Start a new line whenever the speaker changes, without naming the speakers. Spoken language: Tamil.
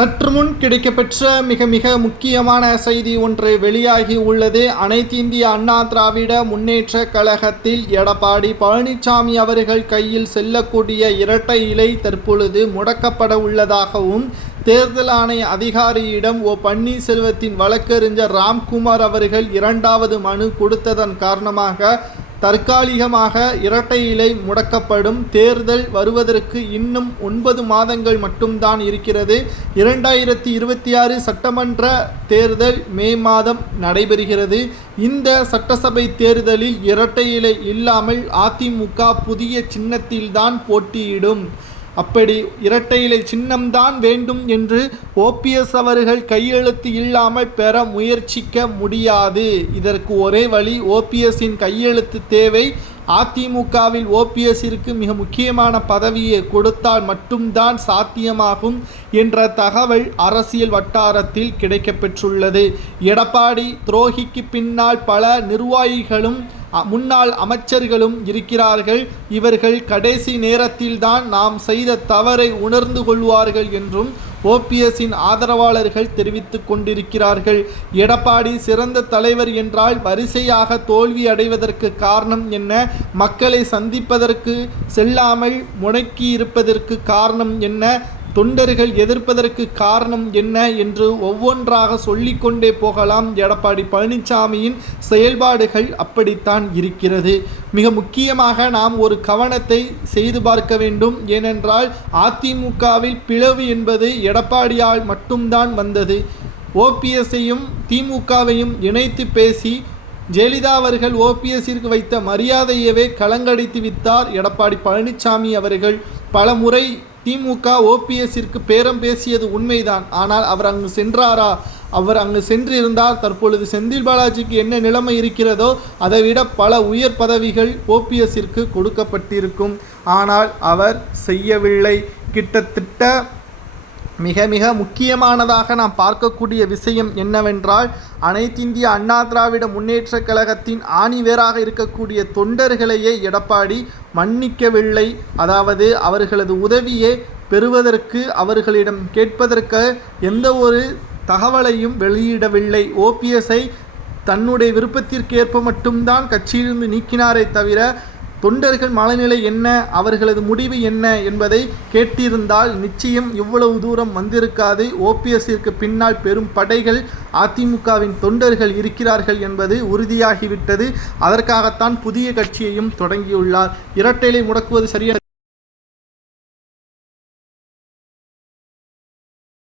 சற்று முன் கிடைக்கப்பெற்ற மிக மிக முக்கியமான செய்தி ஒன்று வெளியாகி உள்ளது. அனைத்து இந்திய அண்ணா திராவிட முன்னேற்ற கழகத்தில் எடப்பாடி பழனிசாமி அவர்கள் கையில் செல்லக்கூடிய இரட்டை இலை தற்பொழுது முடக்கப்பட உள்ளதாகவும் தேர்தல் ஆணைய அதிகாரியிடம் ஓ பன்னீர்செல்வத்தின் வழக்கறிஞர் ராம்குமார் அவர்கள் இரண்டாவது மனு கொடுத்ததன் காரணமாக தற்காலிகமாக இரட்டை இலை முடக்கப்படும் தேர்தல் வருவதற்கு இன்னும் ஒன்பது மாதங்கள் மட்டும்தான் இருக்கிறது. இரண்டாயிரத்தி இருபத்தி ஆறு சட்டமன்ற தேர்தல் மே மாதம் நடைபெறுகிறது. இந்த சட்டசபை தேர்தலில் இரட்டை இலை இல்லாமல் அதிமுக புதிய சின்னத்தில்தான் போட்டியிடும். அப்படி இரட்டை இலை சின்னம்தான் வேண்டும் என்று ஓபிஎஸ் அவர்கள் கையெழுத்து இல்லாமல் பெற முயற்சிக்க முடியாது. இதற்கு ஒரே வழி ஓபிஎஸ்ஸின் கையெழுத்து தேவை. அதிமுகவில் ஓபிஎஸ்ஸிற்கு மிக முக்கியமான பதவியை கொடுத்தால் மட்டும்தான் சாத்தியமாகும் என்ற தகவல் அரசியல் வட்டாரத்தில் கிடைக்கப்பெற்றுள்ளது. எடப்பாடி துரோகிக்கு பின்னால் பல நிர்வாகிகளும் முன்னாள் அமைச்சர்களும் இருக்கிறார்கள். இவர்கள் கடைசி நேரத்தில்தான் நாம் செய்த தவறை உணர்ந்து கொள்வார்கள் என்றும் ஓபிஎஸ்ஸின் ஆதரவாளர்கள் தெரிவித்து கொண்டிருக்கிறார்கள். எடப்பாடி சிறந்த தலைவர் என்றால் வரிசையாக தோல்வி அடைவதற்கு காரணம் என்ன? மக்களை சந்திப்பதற்கு செல்லாமல் முடக்கி இருப்பதற்கு காரணம் என்ன? தொண்டர்கள் எதிர்ப்பதற்கு காரணம் என்ன என்று ஒவ்வொன்றாக சொல்லிக்கொண்டே போகலாம். எடப்பாடி பழனிசாமியின் செயல்பாடுகள் அப்படித்தான் இருக்கிறது. மிக முக்கியமாக நாம் ஒரு கவனத்தை செய்து பார்க்க வேண்டும். ஏனென்றால் அதிமுகவில் பிளவு என்பது எடப்பாடியால் மட்டும்தான் வந்தது. ஓபிஎஸ்ஸையும் திமுகவையும் இணைத்து பேசி ஜெயலலிதா அவர்கள் ஓபிஎஸ்ஸிற்கு வைத்த மரியாதையவே கலங்கடித்து வித்தார் எடப்பாடி பழனிசாமி அவர்கள். பல முறை திமுக ஓபிஎஸ்ஸிற்கு பேரம் பேசியது உண்மைதான். ஆனால் அவர் அங்கு சென்றாரா? அவர் அங்கு சென்றிருந்தால் தற்பொழுது செந்தில் பாலாஜிக்கு என்ன நிலைமை இருக்கிறதோ அதைவிட பல உயர் பதவிகள் ஓபிஎஸ்ஸிற்கு கொடுக்கப்பட்டிருக்கும். ஆனால் அவர் செய்யவில்லை. கிட்டத்தட்ட மிக மிக முக்கியமானதாக நாம் பார்க்கக்கூடிய விஷயம் என்னவென்றால் அனைத்திந்திய அண்ணா திராவிட முன்னேற்றக் கழகத்தின் ஆணிவேராக இருக்கக்கூடிய தொண்டர்களையே எடப்பாடி மன்னிக்கவில்லை. அதாவது அவர்களது உதவியை பெறுவதற்கு அவர்களிடம் கேட்பதற்கு எந்த ஒரு தகவலையும் வெளியிடவில்லை. ஓபிஎஸ்ஐ தன்னுடைய விருப்பத்திற்கேற்ப மட்டும்தான் கட்சியிலிருந்து நீக்கினாரே தவிர தொண்டர்கள் மனநிலை என்ன அவர்களது முடிவு என்ன என்பதை கேட்டிருந்தால் நிச்சயம் இவ்வளவு தூரம் வந்திருக்காது. ஓபிஎஸ்ஸிற்கு பின்னால் பெரும் படைகள் அதிமுகவின் தொண்டர்கள் இருக்கிறார்கள் என்பது உறுதியாகிவிட்டது. அதற்காகத்தான் புதிய கட்சியையும் தொடங்கியுள்ளார். இரட்டைலை முடக்குவது சரியான